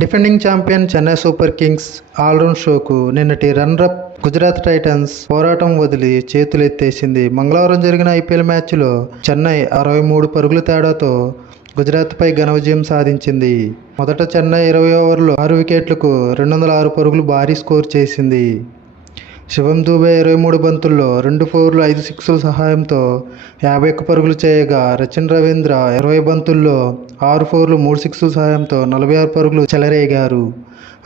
Defending champion Chennai Super Kings all-round షోకు నిన్నటి runner-up Gujarat Titans పోరాటం వదిలి చేతులెత్తేసింది. మంగళవారం జరిగిన ఐపీఎల్ మ్యాచ్లో చెన్నై 63 పరుగుల తేడాతో గుజరాత్పై ఘన విజయం సాధించింది. మొదట చెన్నై 20 ఓవర్లలో 6 వికెట్లకు 206 పరుగులు భారీ స్కోరు చేసింది. శివం దూబే 23 బంతుల్లో 2 ఫోర్లు 5 సిక్స్ల సహాయంతో 51 పరుగులు చేయగా, రచిన్ రవీంద్ర 20 బంతుల్లో 6 ఫోర్లు 3 సిక్స్ల సహాయంతో 46 పరుగులు చెలరేగారు.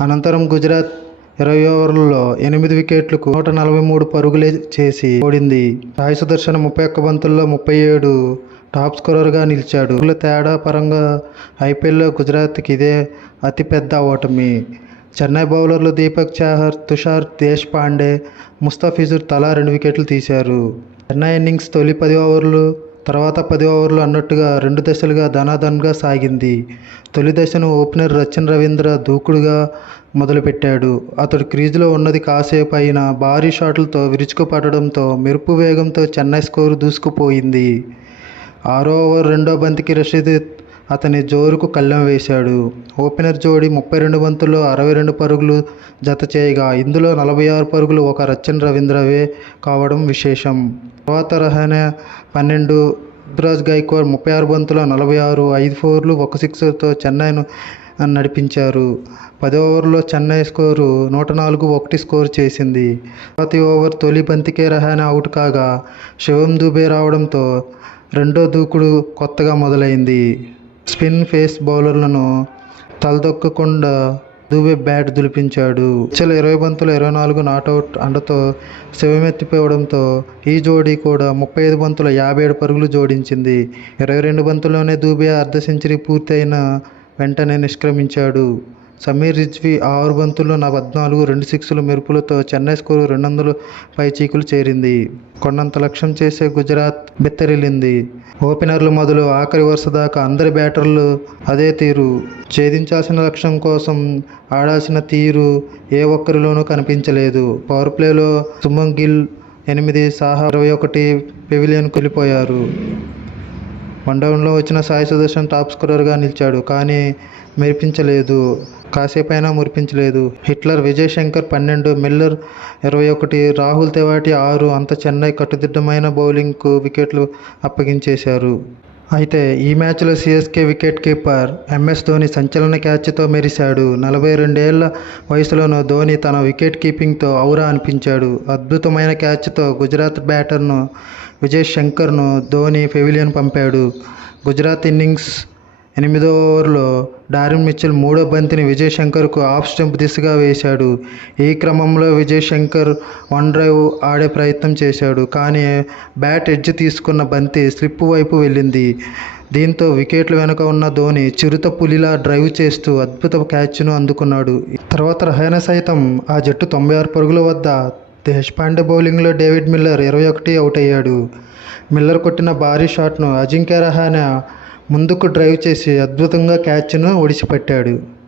అనంతరం గుజరాత్ 20 ఓవర్లలో 8 వికెట్లకు 143 పరుగులే చేసి ఓడింది. సాయి సుదర్శన్ 31 బంతుల్లో 37 టాప్ స్కోరర్గా నిలిచాడు. పరుగుల తేడా పరంగా ఐపీఎల్లో గుజరాత్కి ఇదే అతిపెద్ద ఓటమి. చెన్నై బౌలర్లు దీపక్ చాహర్, తుషార్ దేశ్పాండే, ముస్తఫిజుర్ తలా 2 వికెట్లు తీశారు. చెన్నై ఇన్నింగ్స్ తొలి 10 ఓవర్లు, తర్వాత 10 ఓవర్లు అన్నట్టుగా 2 దశలుగా ధనాధన్గా సాగింది. తొలి దశను ఓపెనర్ రచిన్ రవీంద్ర దూకుడుగా మొదలుపెట్టాడు. అతడు క్రీజులో ఉన్నది కాసేపు అయినా భారీ షాట్లతో విరుచుకుపడడంతో మెరుపు వేగంతో చెన్నై స్కోరు దూసుకుపోయింది. 6వ ఓవర్ రెండో బంతికి రషీద్ అతని జోరుకు కళ్ళెం వేశాడు. ఓపెనర్ జోడీ 32 బంతుల్లో 62 పరుగులు జత చేయగా, ఇందులో 46 పరుగులు ఒక రచిన్ రవీంద్రవే కావడం విశేషం. తర్వాత రహానె 12, రుతురాజ్ గైక్వాడ్ 36 బంతుల్లో 46, 5 ఫోర్లు 1 సిక్సర్తో చెన్నైను నడిపించారు. 10వ ఓవర్లో చెన్నై స్కోరు 104-1 స్కోరు చేసింది. తర్వాతి ఓవర్ తొలి బంతికే రహానె అవుట్ కాగా, శివం దూబే రావడంతో రెండో దూకుడు కొత్తగా మొదలైంది. స్పిన్ పేస్ బౌలర్లను తలదొక్కకుండా దూబే బ్యాట్ దులిపించాడు. 20 బంతులు 24 నాటౌట్ అండతో శివమెత్తిపోవడంతో ఈ జోడీ కూడా 35 బంతుల 57 పరుగులు జోడించింది. 22 బంతుల్లోనే దూబే అర్ధ సెంచరీ పూర్తయిన వెంటనే నిష్క్రమించాడు. సమీర్ రిజ్వీ 6 బంతుల్లో 14, 2 సిక్స్ల మెరుపులతో చెన్నై స్కోరు 200 పైచీకులు చేరింది. కొండంత లక్ష్యం చేసే గుజరాత్ బెత్తరిల్లింది. ఓపెనర్లు మొదలు ఆఖరి వరుస దాకా అందరి బ్యాటర్లు అదే తీరు. ఛేదించాల్సిన లక్ష్యం కోసం ఆడాల్సిన తీరు ఏ ఒక్కరిలోనూ కనిపించలేదు. పవర్ ప్లేలో సుమన్ గిల్ 8, సాహా 21 పెవిలియన్కు వెళ్ళిపోయారు. వన్డౌన్లో వచ్చిన సాయి సుదర్శన్ టాప్ స్కోరర్గా నిలిచాడు. కానీ కాసేపైనా మురిపించలేదు. హిట్లర్ విజయ్ శంకర్ 12, మిల్లర్ 21, రాహుల్ తెవాటి 6 అంతా చెన్నై కట్టుదిట్టమైన బౌలింగ్కు వికెట్లు అప్పగించేశారు. అయితే ఈ మ్యాచ్లో CSK wicket keeper MS Dhoni సంచలన క్యాచ్తో మెరిశాడు. 42 ఏళ్ల వయసులోనూ ధోని తన వికెట్ కీపింగ్తో ఔరా అనిపించాడు. అద్భుతమైన క్యాచ్తో గుజరాత్ బ్యాటర్ను విజయ్ శంకర్ను ధోని పెవిలియన్ పంపాడు. గుజరాత్ ఇన్నింగ్స్ 8వ ఓవర్లో డారెన్ మిచెల్ 3వ బంతిని విజయ్ శంకర్కు ఆఫ్ స్టంప్ దిశగా వేశాడు. ఈ క్రమంలో విజయ్ శంకర్ 1 డ్రైవ్ ఆడే ప్రయత్నం చేశాడు. కానీ బ్యాట్ ఎడ్జ్ తీసుకున్న బంతి స్లిప్ వైపు వెళ్ళింది. దీంతో వికెట్ల వెనుక ఉన్న ధోని చిరుత పులిలా డ్రైవ్ చేస్తూ అద్భుత క్యాచ్ను అందుకున్నాడు. తర్వాత రహానె సైతం ఆ జట్టు 96 పరుగుల వద్ద దేశ్పాండే బౌలింగ్లో డేవిడ్ మిల్లర్ 21 అవుట్ అయ్యాడు. మిల్లర్ కొట్టిన భారీ షాట్ను అజింక్య రహానె ముందుకు డ్రైవ్ చేసి అద్భుతంగా క్యాచ్ను ఒడిసిపట్టాడు.